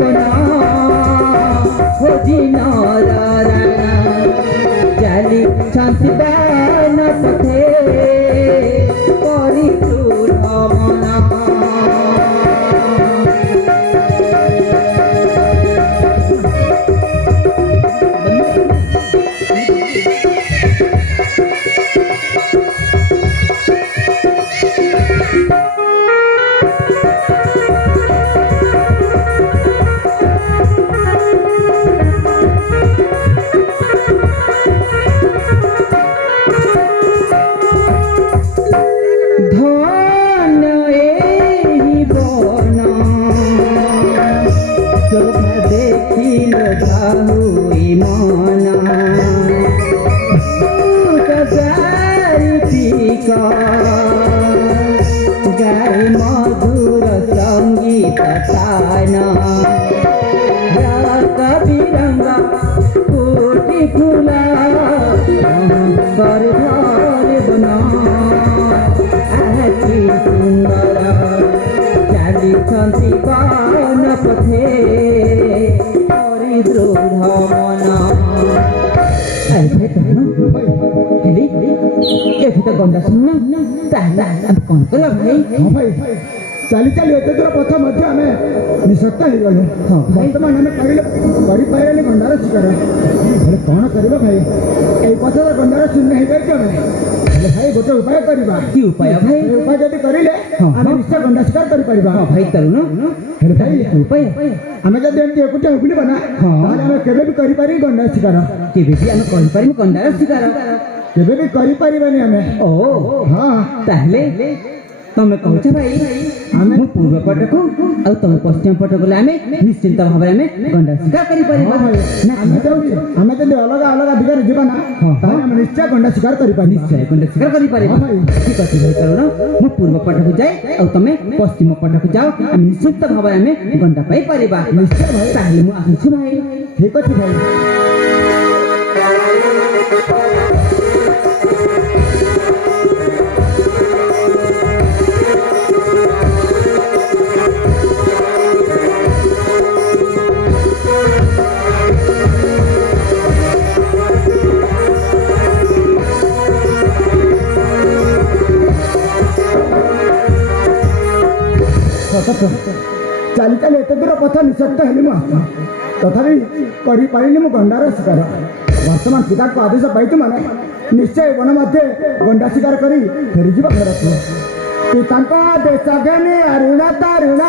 बना खोजी नारायण चली शांति बान पथे करी मना गाय मधुर संगीत ताना कबीरंगा कोटि फूला पर घर बना आखि सुंदर चाली शांति बान पथे दृढ़ मना तो गंडा सुनना कौन कर भाई हाँ भाई चली चली एत दूर पथ मध्य आम निशक्त हो गलु हाँ बर्तमान आम कर गंडार शिकार कौन कर भाई ये पथ तो गंडार शून्य हो भाई गोटे उपाय करवा कि उपाय भाई उपाय जब करें आम निश्चय गंडा शिकार कर भाई करूँ भाई उपाय आम जब एमती एकुटिया उगलुबा ना आम केवे भी करें गंडा शिकार केवे आम कर गंडार शिकार केवे भी करें आम ओ हाँ ताहले तमे कहूछ भाई आमे पूर्व पट को आ तमे पश्चिम पट को आमे निश्चिंत भाव में आमे गंडा शिकार करि परिबा ना आमे तो अलग अलग दिगरे जीवा ना ताने हम निश्चय गंडा शिकार करि पारि निश्चय गंडा शिकार करि परिबा ठीक अछि भाई करूँ मु पूर्व पट को जाय आ तमे पश्चिम पट को जाओ आमे निश्चिंत भाव में आमे गंडा पाई परिबा निश्चय भाई ताहले मु आछि भाई ठीक अछि भाई चली चली एत दूर पथ निशक्त हेली तथापि करें गंडार शिकार वर्तमान पिता को आदेश पाई माने निश्चय वन मध्य गंडा शिकार कर फेरीज घर को पिता देश ज्ञानी अरुण तरुण